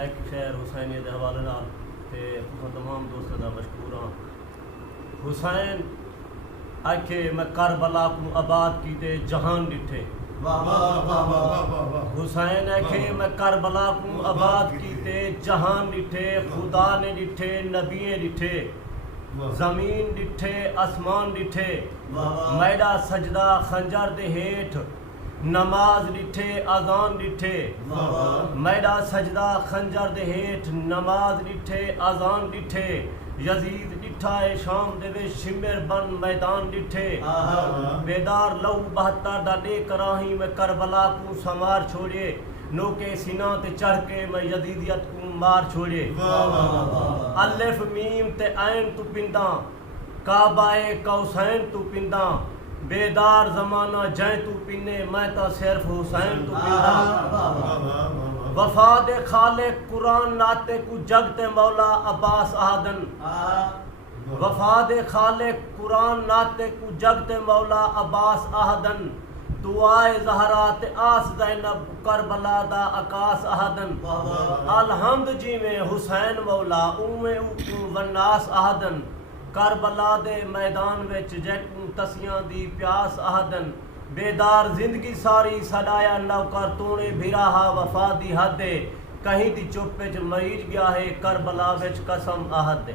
Back शहर हुसैनियत के हवाले नाल ते तमाम दोस्तों का मशकूर हाँ। हुसैन आखे मैं करबला को आबाद कीते जहान डिठे। हुसैन आखे मैं करबला को आबाद कीते जहान डिठे। खुदा ने डिठे नबिये डिठे जमीन डिठे आसमान डिठे। मैडा सजदा खंजर दे हेठ नमाज डिठे अजान डिठे। मैडा सजदा खंजर दे हेठ नमाज डिठे अजान डिठे। यजीद डिठा है शाम दे वे शिमर बन मैदान डिठे। बेदार लहू 72 डाडे कराही में करबला को समार छोड़े। नोके सीना ते चढ़ के मैं यजीदियत को मार छोड़े। अलिफ मीम ते ऐन तू पिंदा काबाए कौसैन तू पिंदा। बेदार जमाना जै तू पिने मैं तो सिर्फ हुसैन तू पिंदा। वफा दे खाले कुरान नाते को जगते मौला अब्बास आहदन। वफा दे खाले कुरान नाते को जगते मौला अब्बास आहदन। दुआए ज़हरा ते आस ज़ैनब करबला दा आकाश आहदन। अलहम्द जी में हुसैन मौला उमे वन्नास आहदन। करबला दे मैदान विच जैकू तसियां दी प्यास आहदन। बेदार जिंदगी सारी सडाया नौकर तोने भिराहा वफा दी हद। कहीं दी चुप विच मरीज गया है करबला विच कसम आहद।